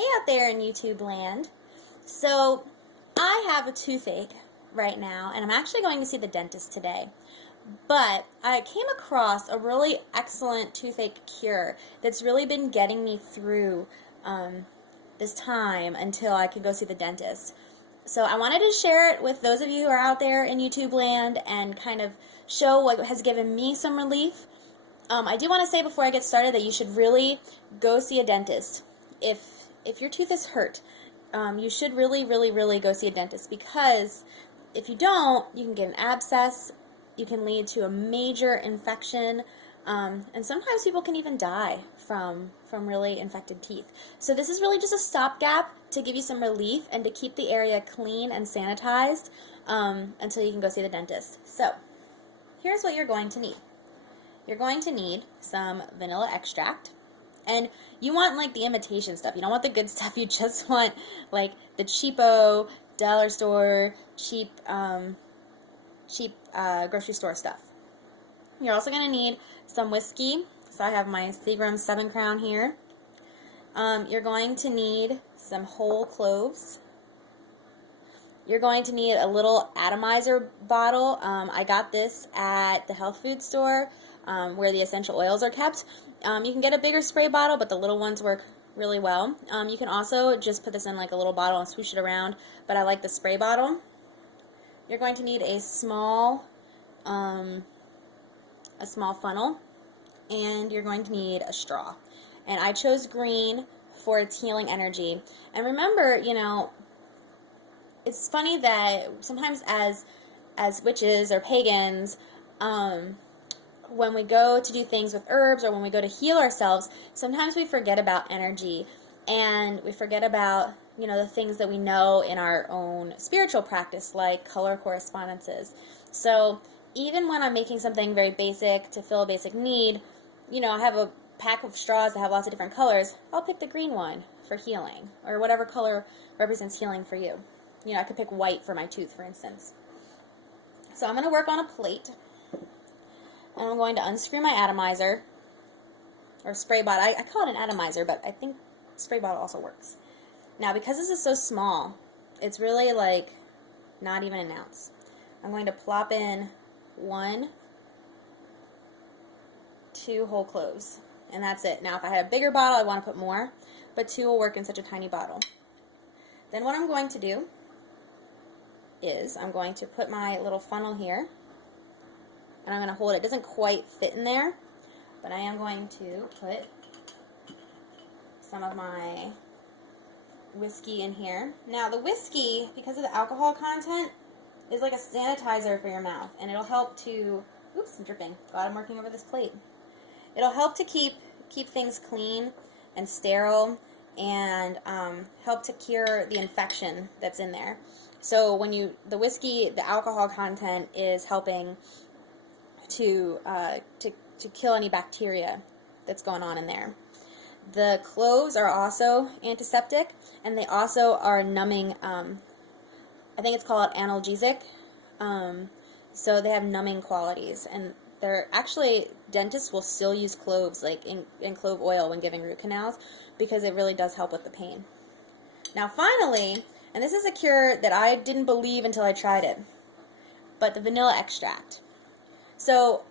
Hey out there in YouTube land. So I have a toothache right now, and I'm actually going to see the dentist today. But I came across a really excellent toothache cure that's really been getting me through this time until I could go see the dentist. So I wanted to share it with those of you who are out there in YouTube land and kind of show what has given me some relief. I do want to say before I get started that you should really go see a dentist. If your tooth is hurt, you should really go see a dentist, because if you don't, you can get an abscess, you can lead to a major infection, and sometimes people can even die from really infected teeth. So this is really just a stopgap to give you some relief and to keep the area clean and sanitized until you can go see the dentist. So here's what you're going to need. You're going to need some vanilla extract. And you want like the imitation stuff. You don't want the good stuff. You just want like the cheapo dollar store, cheap grocery store stuff. You're also going to need some whiskey. So I have my Seagram 7 Crown here. You're going to need some whole cloves. You're going to need a little atomizer bottle. I got this at the health food store where the essential oils are kept. You can get a bigger spray bottle, but the little ones work really well. You can also just put this in like a little bottle and swoosh it around, but I like the spray bottle. You're going to need a small funnel, and you're going to need a straw. And I chose green for its healing energy. And remember, you know, it's funny that sometimes as witches or pagans, when we go to do things with herbs or when we go to heal ourselves, sometimes we forget about energy and we forget about, you know, the things that we know in our own spiritual practice, like color correspondences. So even when I'm making something very basic to fill a basic need, you know, I have a pack of straws that have lots of different colors. I'll pick the green one for healing, or whatever color represents healing for you. You know, I could pick white for my tooth, for instance. So I'm going to work on a plate. And I'm going to unscrew my atomizer, or spray bottle. I call it an atomizer, but I think spray bottle also works. Now, because this is so small, it's really like not even an ounce. I'm going to plop in 2 whole cloves, and that's it. Now, if I had a bigger bottle, I'd want to put more, but 2 will work in such a tiny bottle. Then what I'm going to do is I'm going to put my little funnel here, and I'm going to hold it. It doesn't quite fit in there, but I am going to put some of my whiskey in here. Now, the whiskey, because of the alcohol content, is like a sanitizer for your mouth, and it'll help to, oops, I'm dripping. God, I'm working over this plate. It'll help to keep things clean and sterile, and help to cure the infection that's in there. So when the whiskey, the alcohol content is helping to kill any bacteria that's going on in there. The cloves are also antiseptic, and they also are numbing. I think it's called analgesic. So they have numbing qualities, and they're actually, dentists will still use cloves, like in clove oil, when giving root canals, because it really does help with the pain. Now finally, and this is a cure that I didn't believe until I tried it, but the vanilla extract. So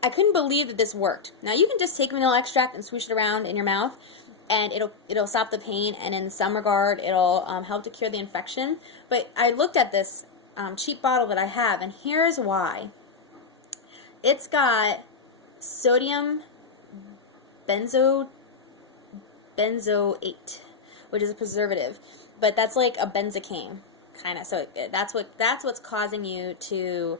I couldn't believe that this worked. Now you can just take vanilla extract and swoosh it around in your mouth, and it'll stop the pain, and in some regard it'll help to cure the infection. But I looked at this cheap bottle that I have, and here's why. It's got sodium benzoate, which is a preservative, but that's like a benzocaine kind of. So that's what's causing you to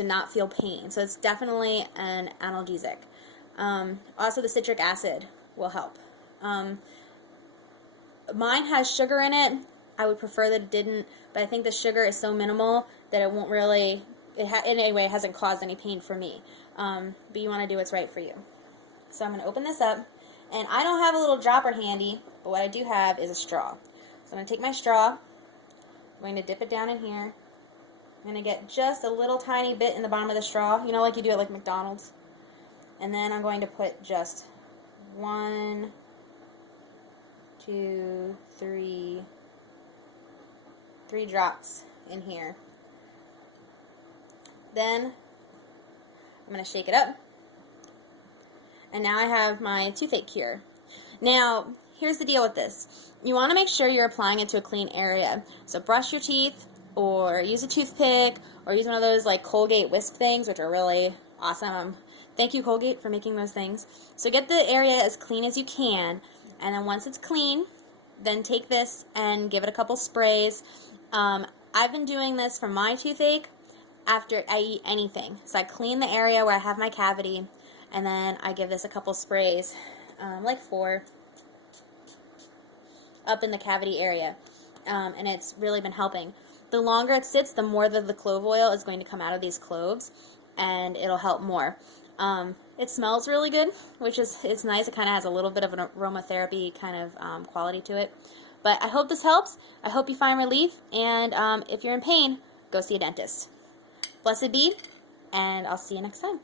not feel pain. So it's definitely an analgesic. Also, the citric acid will help. Mine has sugar in it. I would prefer that it didn't, but I think the sugar is so minimal that it won't really, in any way, it hasn't caused any pain for me. But you want to do what's right for you. So I'm going to open this up, and I don't have a little dropper handy, but what I do have is a straw. So I'm going to take my straw, I'm going to dip it down in here. I'm going to get just a little tiny bit in the bottom of the straw, you know, like you do at like McDonald's. And then I'm going to put just one 2, 3 drops in here. Then I'm going to shake it up. And now I have my toothache cure. Now, here's the deal with this. You want to make sure you're applying it to a clean area. So brush your teeth, or use a toothpick, or use one of those like Colgate whisk things, which are really awesome. Thank you, Colgate, for making those things. So get the area as clean as you can, and then once it's clean, then take this and give it a couple sprays. I've been doing this for my toothache after I eat anything. So I clean the area where I have my cavity, and then I give this a couple sprays, like 4, up in the cavity area, and it's really been helping. The longer it sits, the more that the clove oil is going to come out of these cloves, and it'll help more. It smells really good, which is it's nice. It kind of has a little bit of an aromatherapy kind of quality to it. But I hope this helps. I hope you find relief, and if you're in pain, go see a dentist. Blessed be, and I'll see you next time.